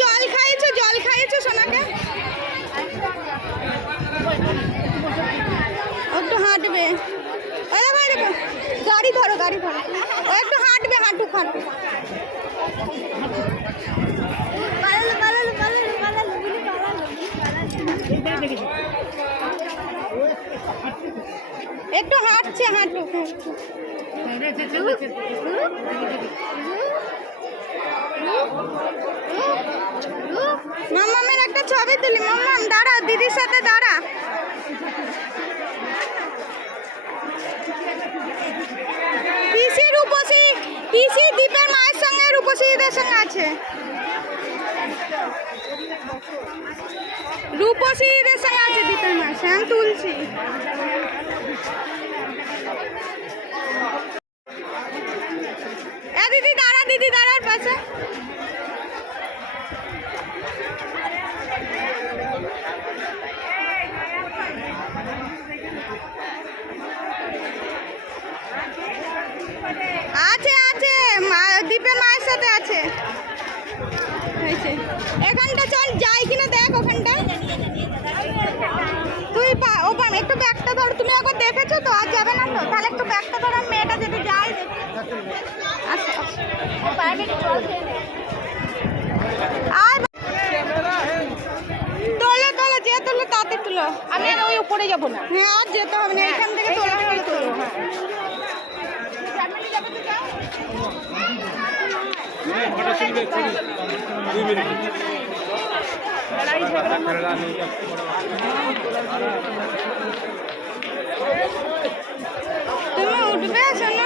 জল খাইয়েছো জল খাইয়েছো সোনাকে? একটু হাঁটবে। দেখো দেখো, গাড়ি ধরো গাড়ি ধরো। একটু হাঁটবে গুলি পালালো একটু হাঁটছে হাঁটুক। মামামের একটা ছবি তুলি, মামাম, দাঁড়া, দিদির সাথে দাঁড়া। পিসি রূপসী, পিসি দীপের মায়ের সঙ্গে, রূপসীদের সঙ্গে আছে। রূপসীদের সঙ্গে আছে দীপের মায়ের শ্যাম তুলসী। এ দিদি দাঁড়া আছে? আছে মা- দীপের মায়ের সাথে আছে। এখানটা চল, যাই কিনা দেখ ওখানটা। তুই ও একটু ব্যাগটা ধর। তুমি এখন দেখেছ তো? আর যাবে না তো? তাহলে একটু ব্যাগটা ধর আর তোলো তোলো যে তোলো তাতে তুলো। আমি আর ওই উপরে যাব না। হ্যাঁ আর যেতে হবে না এখান থেকে তোলা হলে তোলো হ্যাঁ। নেই তুমি উঠবে শোনো।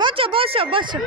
বসো বসো বসো।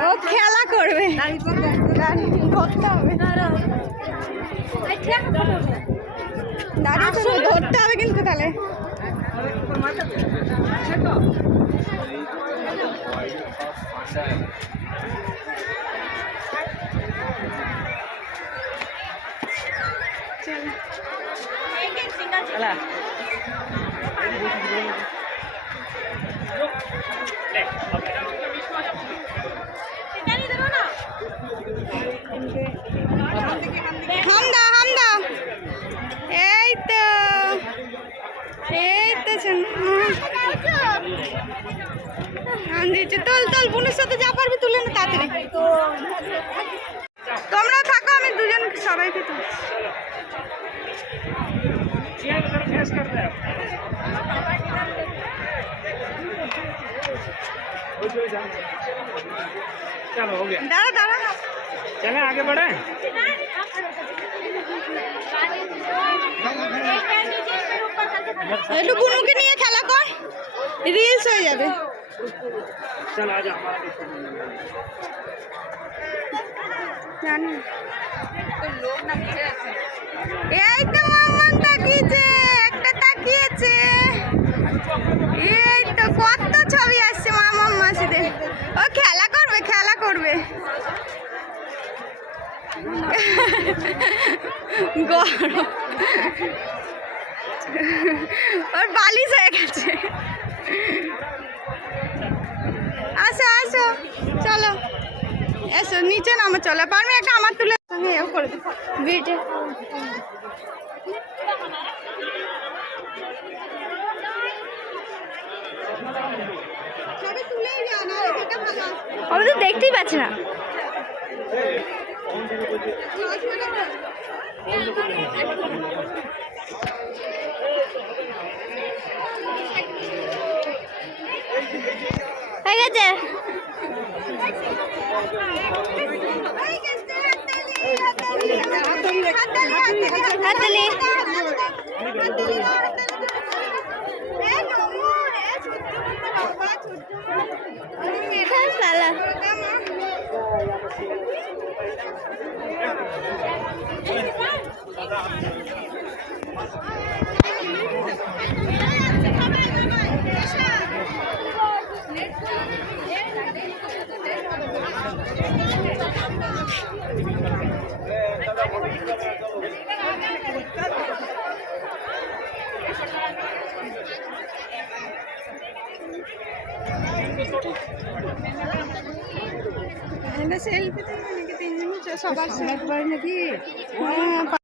ও খেলা করবে। হবে দাঁড়িয়ে ধরতে হবে কিন্তু তাহলে। 快慢点，快点。তোল তোল বোনের সাথে যা পারবি তুলে না তাড়াতাড়ি তোমরা থাকো আমি দুজন সবাইকে তুলছি चलो हो गया দাঁড়া দাঁড়া चले आगे बढ़े একটু বুনুকে নিয়ে খেলা কর রিলস হয়ে যাবে। এই তো মামন তাকিয়েছে একটা তাকিয়েছে। এই তো কত ছবি আসছে মামন মাসিদের ও খেলা করবে খেলা করবে। গরম। ওর বালিশ হয়ে গেছে। আসো আসো চলো। এসো নিচে নামো চলো। পারবে একটা আমার তুলে আমি তো দেখতেই পাচ্ছি না। হয়ে গেছে হাততালি। সালা সেলফি তো নাকি তিন মিনিট সবার সবার নাকি?